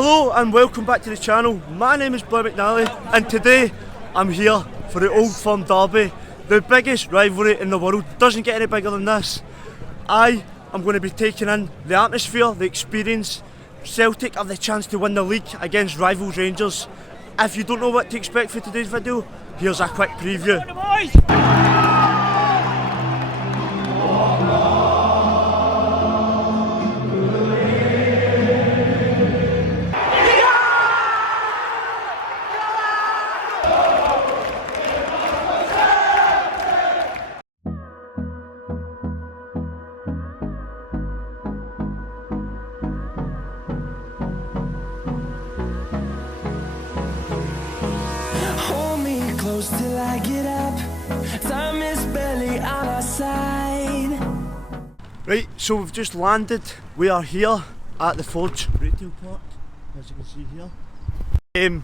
Hello and welcome back to the channel. My name is Blair McNally and today I'm here for the Old Firm Derby, the biggest rivalry in the world. Doesn't get any bigger than this. I am going to be taking in the atmosphere, the experience. Celtic have the chance to win the league against rivals Rangers. If you don't know what to expect for today's video, here's a quick preview. Till I get up, time is barely on our side. Right, so we've just landed. We are here at the Forge Retail Park, as you can see here.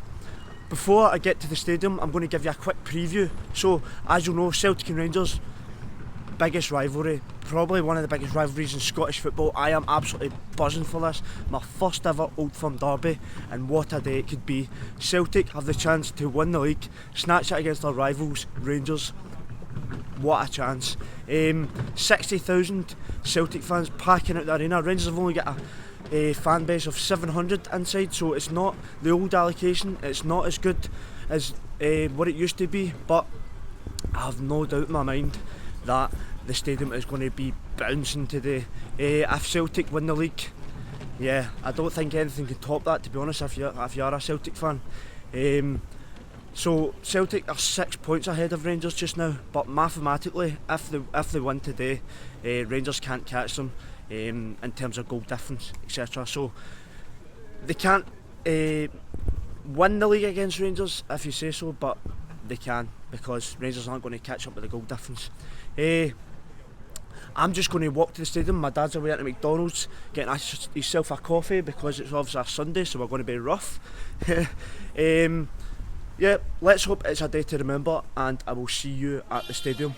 Before I get to the stadium, I'm going to give you a quick preview. So, as you know, Celtic and Rangers, biggest rivalry, probably one of the biggest rivalries in Scottish football. I am absolutely buzzing for this. My first ever Old Firm derby, and what a day it could be. Celtic have the chance to win the league, snatch it against our rivals Rangers. What a chance. 60,000 Celtic fans packing out the arena. Rangers have only got a fan base of 700 inside, so it's not the old allocation. It's not as good as what it used to be, but I have no doubt in my mind that the stadium is going to be bouncing today. If Celtic win the league, yeah, I don't think anything can top that, to be honest, if you are a Celtic fan. So Celtic are 6 points ahead of Rangers just now, but mathematically, if they win today, Rangers can't catch them in terms of goal difference, etc. So they can't win the league against Rangers, if you say so, but they can, because Rangers aren't going to catch up with the goal difference. I'm just going to walk to the stadium. My dad's away at the McDonald's getting himself a coffee because it's obviously a Sunday, so we're going to be rough. Yeah, let's hope it's a day to remember, and I will see you at the stadium.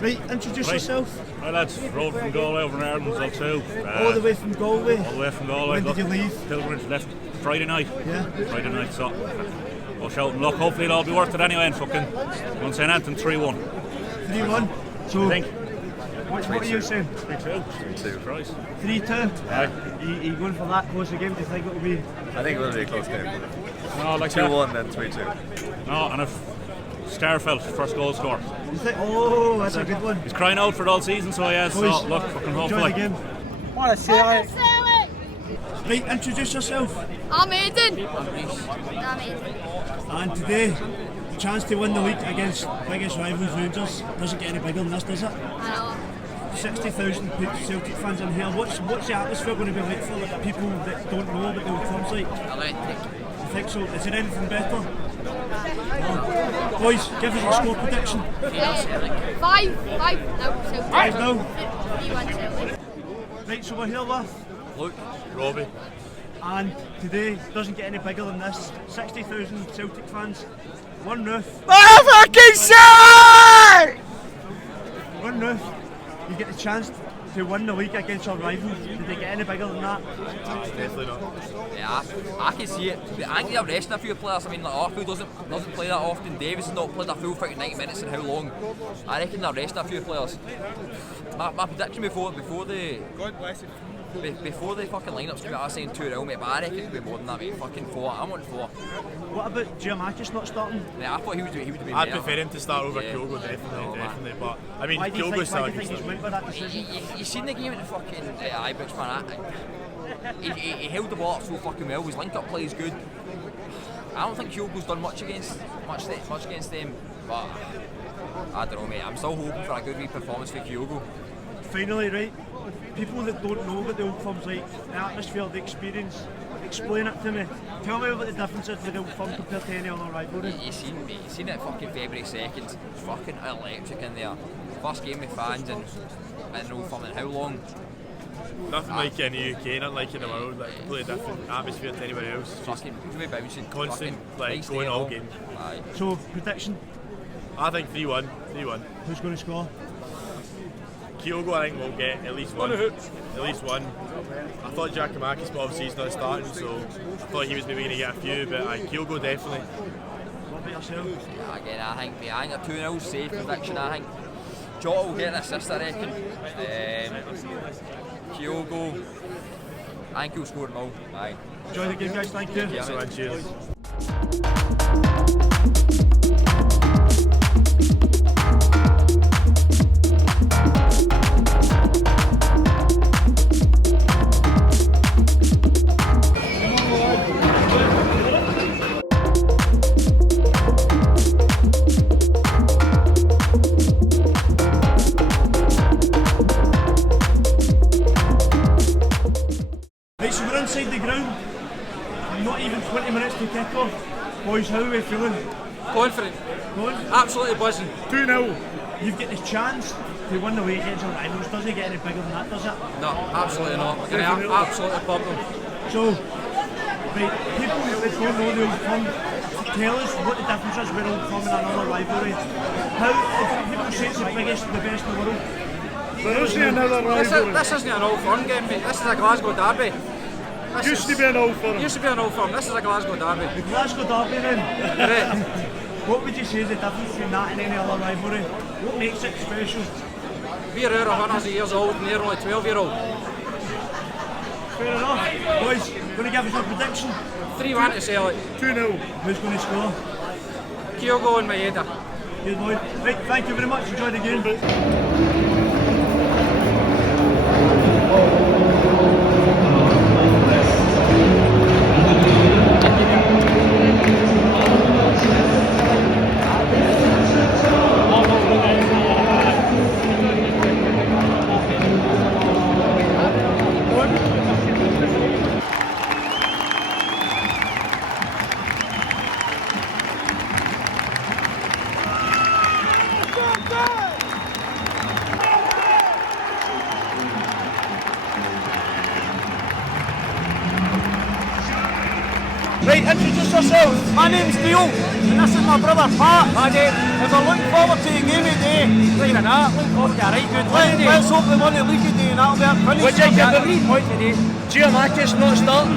Right, introduce yourself. Hi lads, rode from Galway over in Ireland too. All the way from Galway? All the way from Galway. When did you leave? Pilgrimage left Friday night. Yeah? Friday night, so go shout and look, hopefully it'll all be worth it anyway, and fucking going St Anton 3-1. 3-1? So, I think. What are you saying? 3-2. 3-2. Christ. 3-2? Aye. Are you going for that close a game? Do you think it'll be? I think it will be a close game. No, like 2-1 then 3-2. No, and if Starfelt, first goal scorer. Oh, that's a good one. He's crying out for it all season, so yeah, so look, fucking hopefully. Enjoy the game. What a say Right, introduce yourself. I'm Aiden. I'm Aiden. And today, chance to win the league against biggest rivals Rangers. Doesn't get any bigger than this, does it? I know. 60,000 Celtic fans in here. What's the atmosphere going to be like for the people that don't know what the Old Firm's like? I like it. You think so? Is there anything better? No. Boys, give us a score prediction. 5 no, Celtic. 5-0. 3-1 Celtic. Right, so we're here with Luke, Robbie. and today doesn't get any bigger than this. 60,000 Celtic fans, one roof. Fucking Celtic! One roof. You get the chance to win the league against our rivals today. they get any bigger than that? Definitely not. Yeah, I can see it. I think they're resting a few players. I mean, like Arthur doesn't play that often. Davis has not played a full 90 minutes in how long? I reckon they're resting a few players. My prediction before the God bless you. before the fucking lineups came out, I was saying 2-0, mate, but I reckon it'll be more than that, mate. Fucking 4. I'm on 4. What about Giamakis not starting? Yeah, I thought he would be I'd better. prefer him to start over Yeah. Kyogo, definitely. But I mean, Why do you Kyogo's still a think good he's start. went with that decision? You seen the game at the fucking Ibrox, man? He held the ball up so fucking well. His link-up play is good. I don't think Kyogo's done much against them, but I don't know, mate. I'm still hoping for a good performance for Kyogo. Finally, right, people that don't know what the Old Firm's like, the atmosphere, the experience, explain it to me. Tell me what the difference is with the Old Firm compared to any other rivalry. You seen it fucking February 2nd. It's fucking electric in there. First game with fans and Old Firm in how long? Nothing like in the UK, not like in the world, like completely different atmosphere to anywhere else. Fucking really bouncing. Constant, fucking like, nice going day all at game. home. Aye. So, prediction, I think 3-1. who's going to score? Kyogo, I think will get at least one. At least one. I thought Giacomakis, but obviously he's not starting, so I thought he was maybe going to get a few, but Kyogo definitely. What about yourself? Yeah, again, I think a 2-0 safe prediction. I think Jota will get an assist, I reckon. Kyogo, I think he'll score them all. Aye. Enjoy the game, guys, thank you. Yeah, So mate. cheers. Right, so we're inside the ground, not even 20 minutes to kick off. Boys, how are we feeling? Confident, Go on. absolutely buzzing. 2-0. You've got the chance to win the way against your rivals. Does it get any bigger than that, does it? No, absolutely not. We're going to absolutely pump them. So, right, people that don't know the Old Firm, tell us what the difference is with Old Firm and another rivalry. How, if people say it's the biggest, the best in the world. There isn't another rivalry. This isn't an Old Firm game, mate. This is a Glasgow derby. Used to be an Old Firm. Used to be an Old Firm. This is a Glasgow derby. The Glasgow derby then. Right. What would you say is the difference between that and any other rivalry? What makes it special? We're out of hundreds of years old and they're only 12-year-old. Fair enough. Boys, going to give us a prediction? 3-1 to Celtic. 2-0. Who's going to score? Kyogo and Maeda. Good boy. Right, thank you very much. Enjoy the game. Right, introduce yourself. My name's Neil, and this is my brother Pat. And we're looking forward to the game of the day. Looking forward to a right good league day. Let's hope we win the league today, and that'll be our finish. Would you give it 3 points today? Giamakis not starting?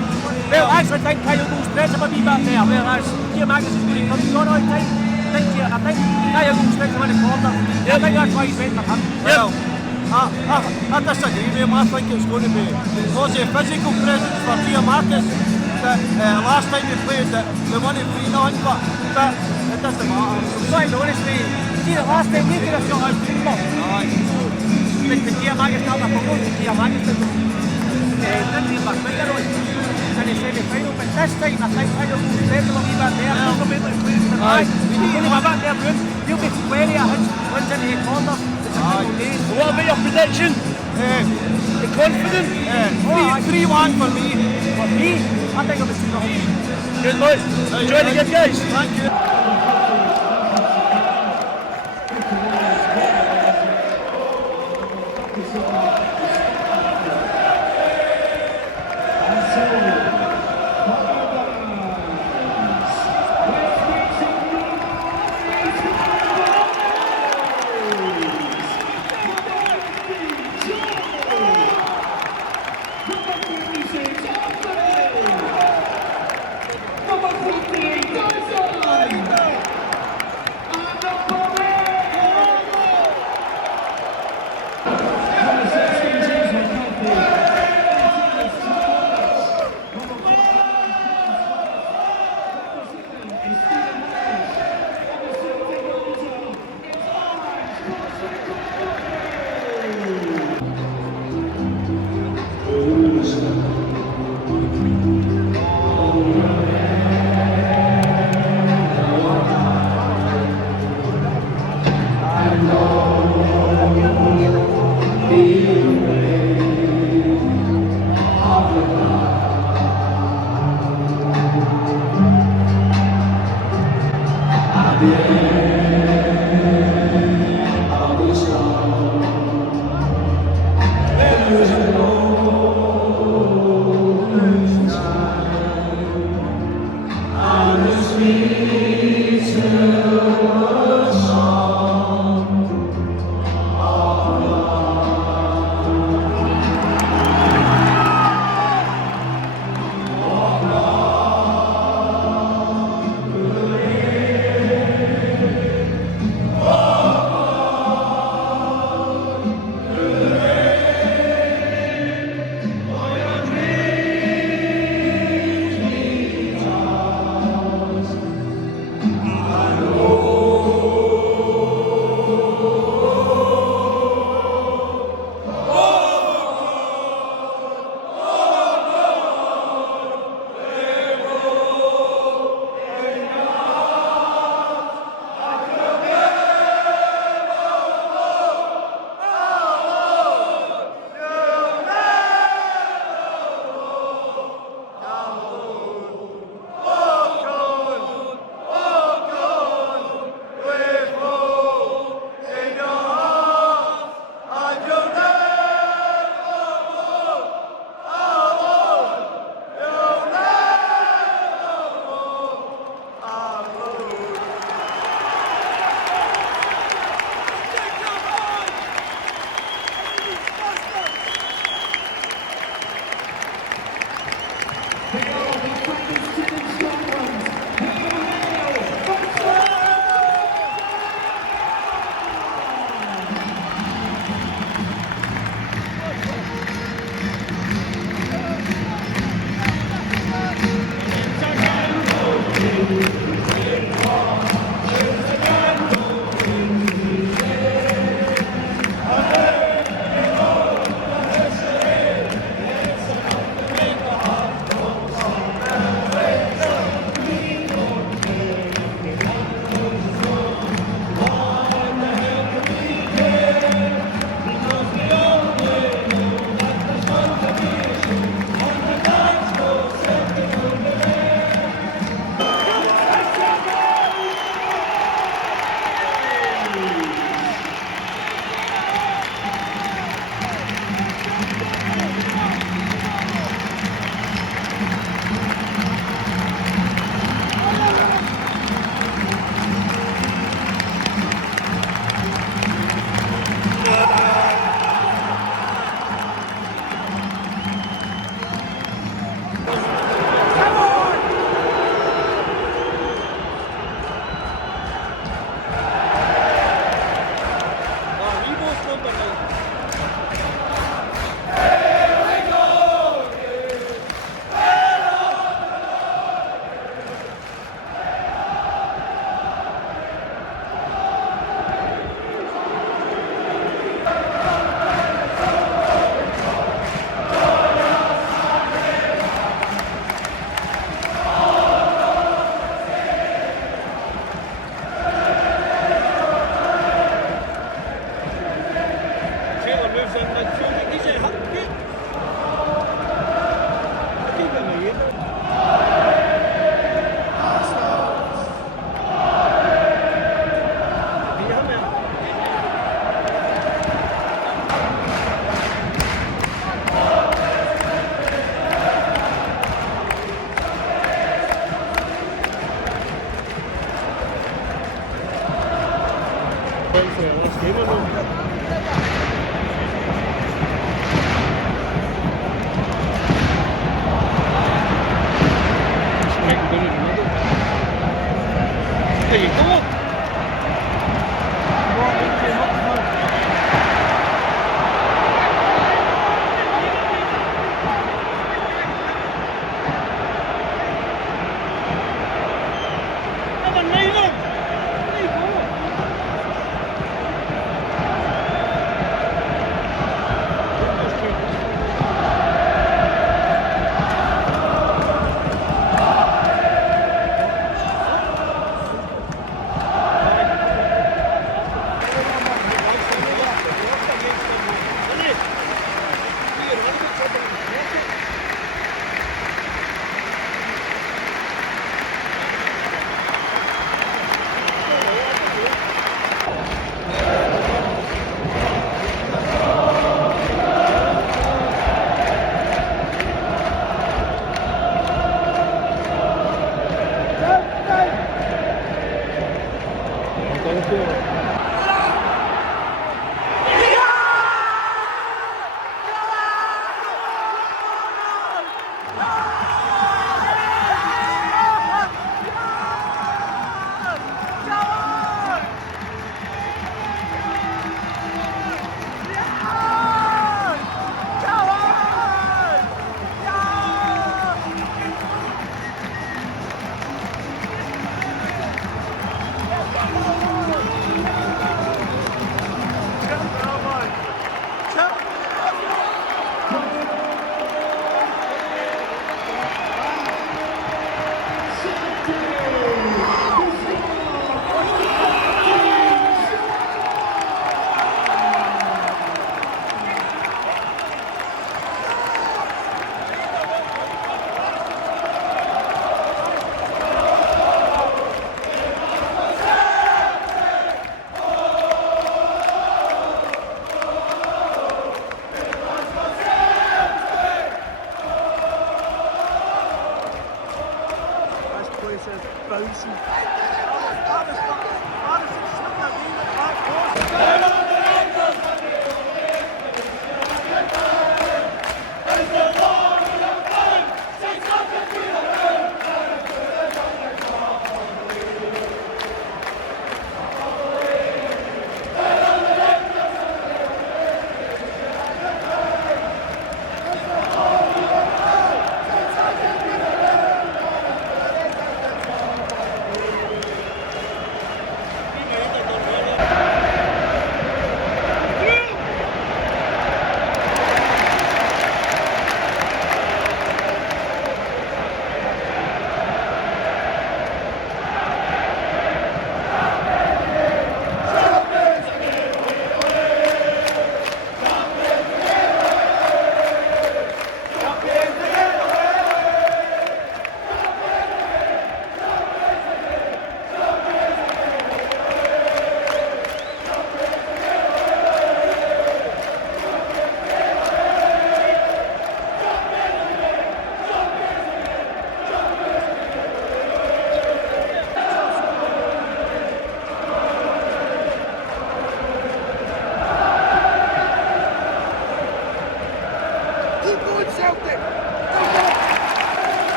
Well, I actually think Kyle will stretch him a wee bit there. Whereas Giamakis is going to come on all the time. I think Kyle will stretch him in the corner. I think that's why he's waiting for him. Well, I disagree with him. I think it's going to be because of physical presence for Giamakis. Last time we played that we won it 3-0, but it doesn't matter. Quite honestly, see the last time we could have shot out 3 more. The Giamakis not the ball, the Giamakis didn't leave back finger on in the semi-final, but this time I think Tiger will stretch him a wee bit there. He'll be able to play to the right. He'll give him a bit there room. He'll be wary of his wins into the corner. It's a double day. What about your prediction? You confident? 3-1 for me. For me, I think I'm a 2-0. Good boy. Enjoy the game, guys. Thank you.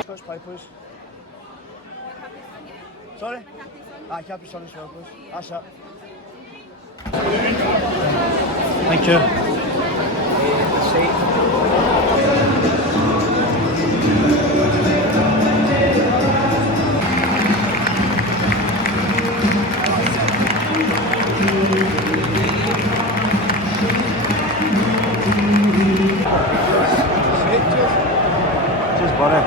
Scottish play, please. Sorry? Aye, Capri Sun as well, please. That's it. Thank you. Cheers, buddy.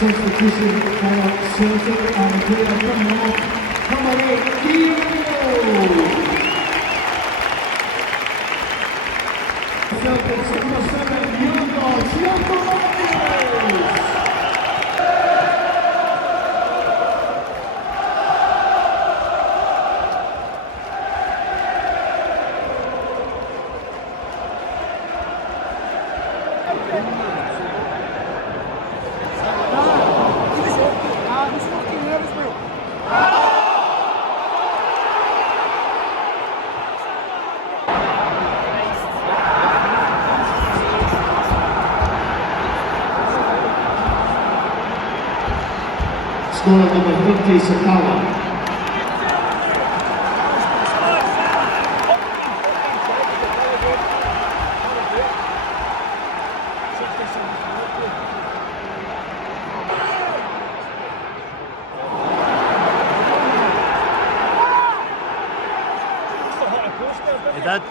Substitution for Celtic and Blair McNally, number 8, Celtic's number 7, Celtic and Rangers. Scorer number 50, Sakala. He did.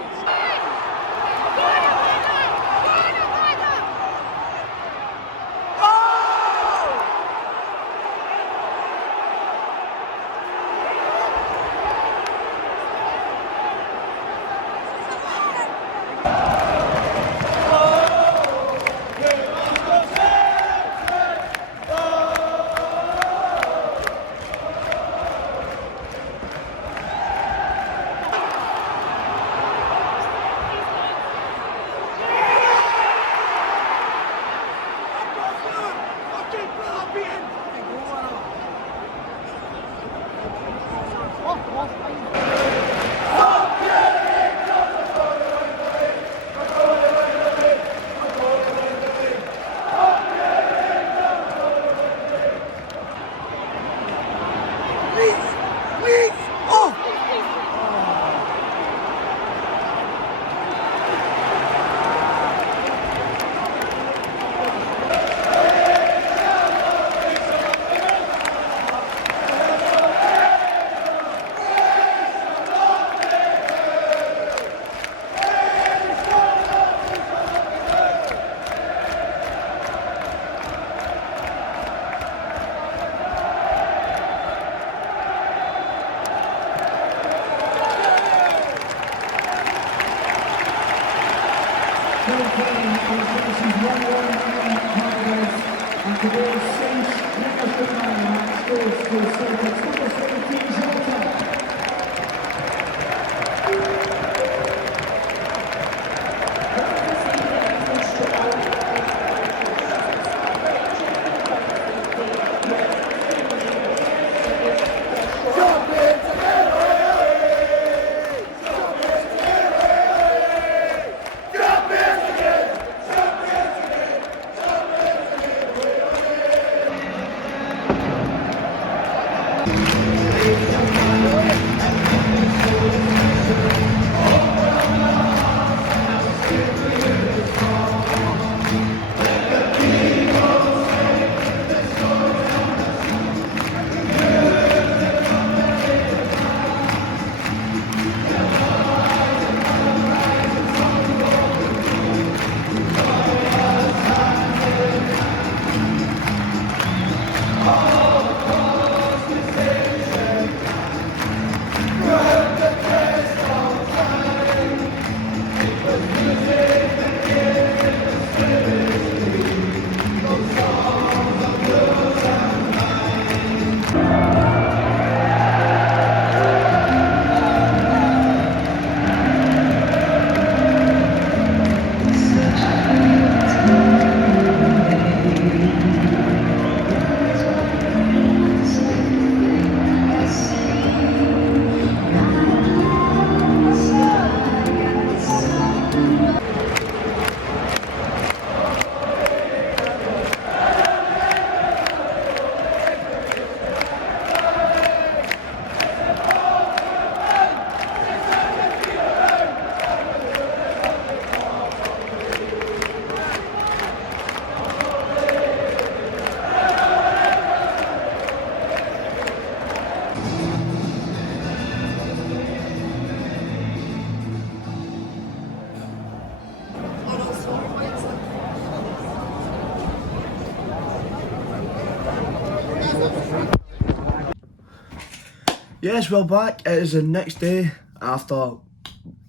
Yes, well back. It is the next day after,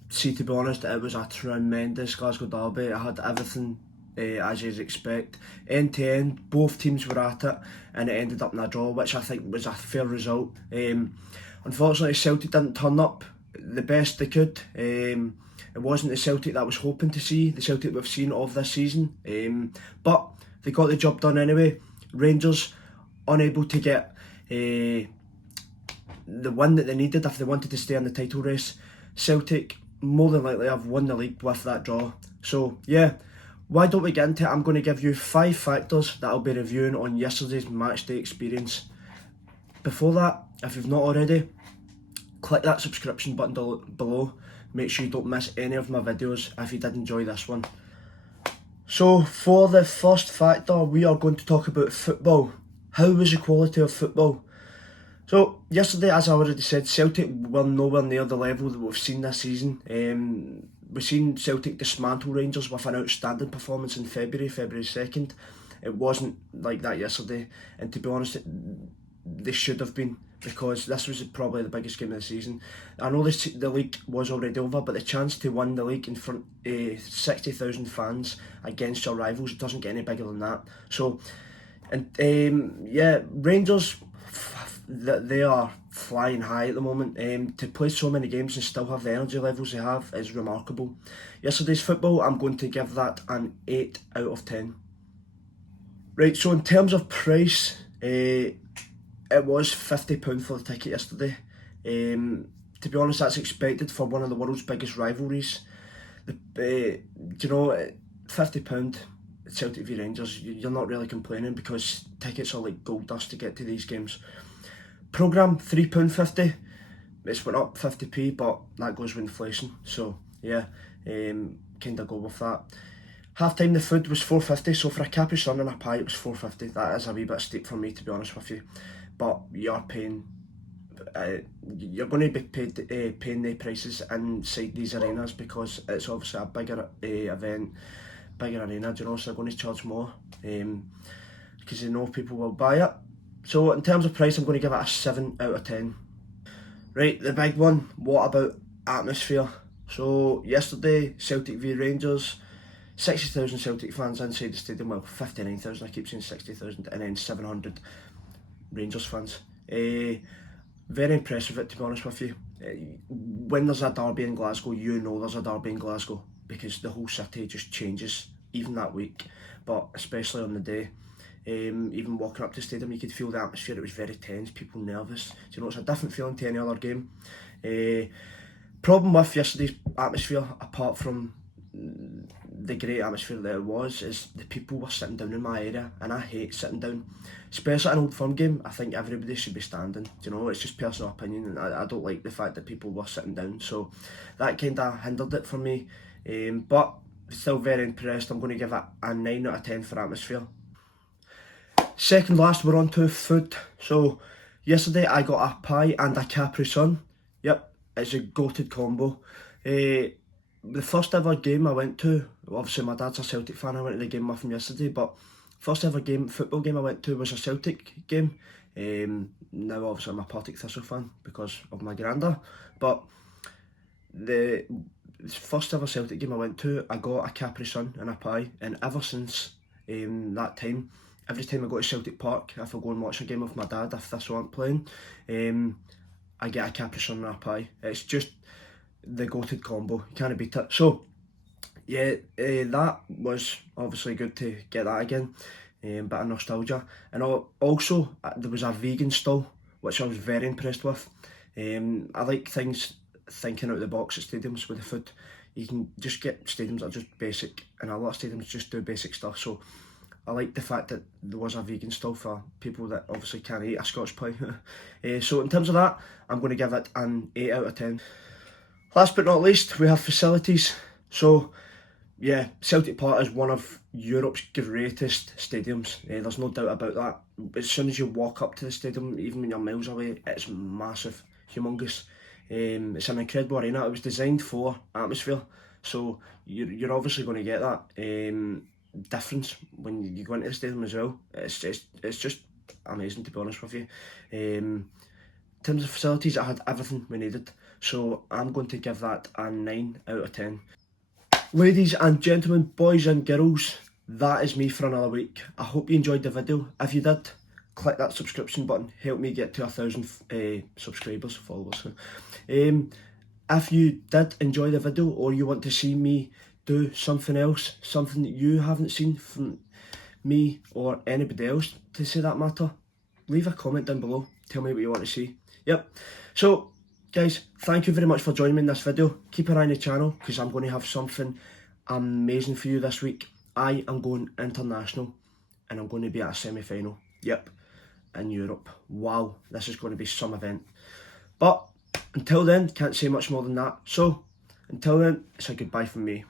see, to be honest, it was a tremendous Glasgow derby. I had everything as you'd expect. End to end, both teams were at it, and it ended up in a draw, which I think was a fair result. Unfortunately, Celtic didn't turn up the best they could. It wasn't the Celtic that I was hoping to see, the Celtic we've seen of this season. But they got the job done anyway. Rangers unable to get the win that they needed if they wanted to stay in the title race. Celtic more than likely have won the league with that draw. So yeah, why don't we get into it? I'm going to give you 5 factors that I'll be reviewing on yesterday's matchday experience. Before that, if you've not already, click that subscription button below. Make sure you don't miss any of my videos if you did enjoy this one. So for the first factor, we are going to talk about football. How was the quality of football? So yesterday, as I already said, Celtic were nowhere near the level that we've seen this season. We've seen Celtic dismantle Rangers with an outstanding performance in February 2nd. It wasn't like that yesterday, and to be honest, they should have been, because this was probably the biggest game of the season. I know the league was already over, but the chance to win the league in front of 60,000 fans against your rivals doesn't get any bigger than that. So, and yeah, Rangers, they are flying high at the moment. To play so many games and still have the energy levels they have is remarkable. Yesterday's football, I'm going to give that an 8 out of 10. Right, so in terms of price, it was £50 for the ticket yesterday. To be honest, that's expected for one of the world's biggest rivalries. You know, £50, Celtic v Rangers, you're not really complaining because tickets are like gold dust to get to these games. Programme, £3.50. It's went up 50p, but that goes with inflation. So yeah, kind of go with that. Half time the food was £4.50, so for a Capri Sun and a pie it was £4.50. That is a wee bit steep for me, to be honest with you. But you're paying, you're going to be paying the prices inside these arenas because it's obviously a bigger event, bigger arena, you know, so they're going to charge more because they know people will buy it. So in terms of price, I'm going to give it a 7 out of 10. Right, the big one, what about atmosphere? So yesterday, Celtic v Rangers, 60,000 Celtic fans inside the stadium, well 59,000, I keep saying 60,000, and then 700 Rangers fans. Very impressive, to be honest with you. When there's a derby in Glasgow, you know there's a derby in Glasgow because the whole city just changes, even that week, but especially on the day. Even walking up to the stadium, you could feel the atmosphere. It was very tense, people nervous. You know, it's a different feeling to any other game. Problem with yesterday's atmosphere, apart from the great atmosphere that it was, is the people were sitting down in my area, and I hate sitting down, especially at an Old Firm game. I think everybody should be standing. You know, it's just personal opinion, and I don't like the fact that people were sitting down, so that kind of hindered it for me. But still very impressed. I'm going to give it a 9 out of 10 for atmosphere. Second last, we're on to food. So yesterday I got a pie and a Capri Sun. Yep, it's a goated combo. The first ever game I went to, obviously my dad's a Celtic fan, I went to the game with him yesterday, but first ever football game I went to was a Celtic game. Now obviously I'm a Partick Thistle fan because of my granda, but the first ever Celtic game I went to, I got a Capri Sun and a pie, and ever since that time, every time I go to Celtic Park, if I go and watch a game with my dad, if Thistle aren't playing, I get a Capri Sun and a pie. It's just the goated combo, you can't beat it. So yeah, that was obviously good to get that again, bit of nostalgia. And also there was a vegan stall which I was very impressed with. I like things thinking out of the box at stadiums with the food. You can just get stadiums that are just basic, and a lot of stadiums just do basic stuff, so I like the fact that there was a vegan stall for people that obviously can't eat a Scotch pie. So in terms of that, I'm going to give it an 8 out of 10. Last but not least, we have facilities. So yeah, Celtic Park is one of Europe's greatest stadiums. There's no doubt about that. As soon as you walk up to the stadium, even when you're miles away, it's massive, humongous. It's an incredible arena. It was designed for atmosphere, so you're obviously going to get that difference when you go into the stadium as well. It's just amazing, to be honest with you. In terms of facilities, I had everything we needed, so I'm going to give that a 9 out of 10. Ladies and gentlemen, boys and girls, that is me for another week. I hope you enjoyed the video. If you did, click that subscription button, help me get to 1,000 subscribers, followers. If you did enjoy the video, or you want to see me do something else, something that you haven't seen from me or anybody else to say that matter, leave a comment down below, tell me what you want to see. Yep, so guys, thank you very much for joining me in this video. Keep an eye on the channel, because I'm going to have something amazing for you this week. I am going international, and I'm going to be at a semi-final, yep, in Europe. Wow, this is going to be some event. But until then, can't say much more than that. So until then, it's a goodbye from me.